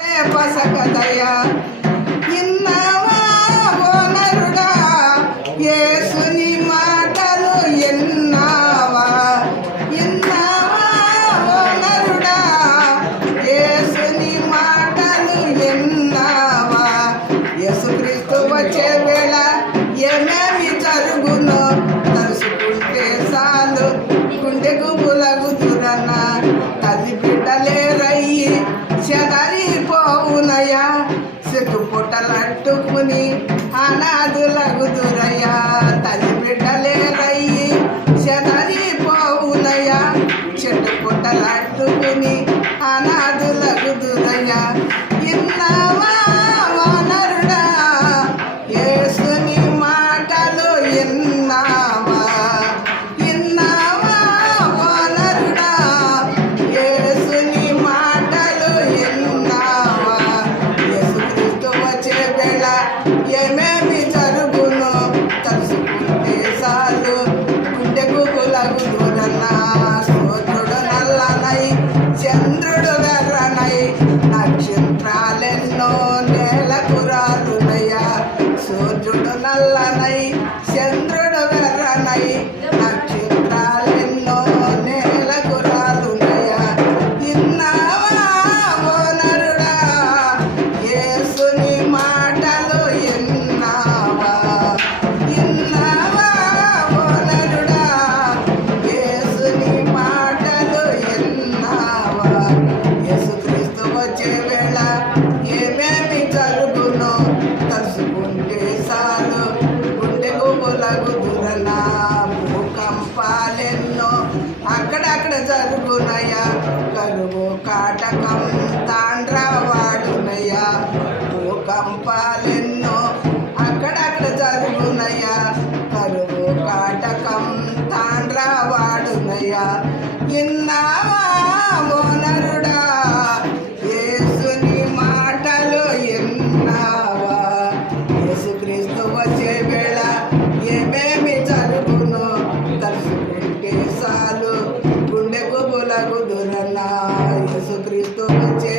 పసకదయా ఇన్నావా ఓ నరుడా, యేసుని మాటలు ఎన్నావా ఇన్నావా ఓ నరుడా, యేసుని మాటలు ఎన్నావా. యేసుక్రీస్తు వచ్చే వేళ ఏమేమి జరుగునో తలుసుకుంటే చాలు గుండెకు బులగుదురన్న. తల్లి బిడ్డలే రయ్యి చెదరిపోవునయా, చెట్టు పుట్టలట్టుకుని అనాథులగుదురయ్యా. తల్లి బిడ్డలే రయ్యి చెదరిపోవునయా, చెట్టు పుట్టలట్టుకుని అనాథులగుదురయ్యా. ఇన్నావా ఓ నరుడా, యేసుని మాటలు ఎన్నావా ఇన్నావా ఓ నరుడా, యేసుని మాటలు ఎన్నావా. యేసుక్రీస్తు వచ్చే వేళ ఏమేమి జరుగునో తలుసుకుంటే చాలు గుండెకు కులగుదురన్నా. సూర్యుడు నల్లనై చంద్రుడు వెర్రనై నక్షత్రాలెన్నో నేలకు రాలునయ్యా. సూర్యుడు నల్లనై చంద్రుడు వెర్రనై నక్షత్రాలెన్నో నేలకు రాలునయ్యా. ఇన్నావా ఓ నరుడా, యేసుని మాటలు ఎన్నావా ఇన్నావా ఓ నరుడా, యేసుని మాటలు ఎన్నావా. యేసుక్రీస్తు వచ్చే వేళ ఏమేమి జరుగునో తలుసుకుంటే చాలు గుండెకు బులగుదురన్నా. భూకంపాలెన్నో అక్కడక్కడ జరుగునయ్యా, కరువు కాటకం తాండ్రవాడునయ్యా. భూకంపాలెన్నో అక్కడక్కడ జరుగునయ్యా, కరువు కాటకం తాండ్రవాడునయ్యా. ఇన్నావా ఓ నరుడా, యేసుని మాటలు ఎన్నావా. యేసుక్రీస్తు వచ్చే వేళ ఏమేమి జరుగునో తలుసుకుంటే చాలు గుండెకు బులగుదురన్నా. యేసుక్రీస్తు వచ్చే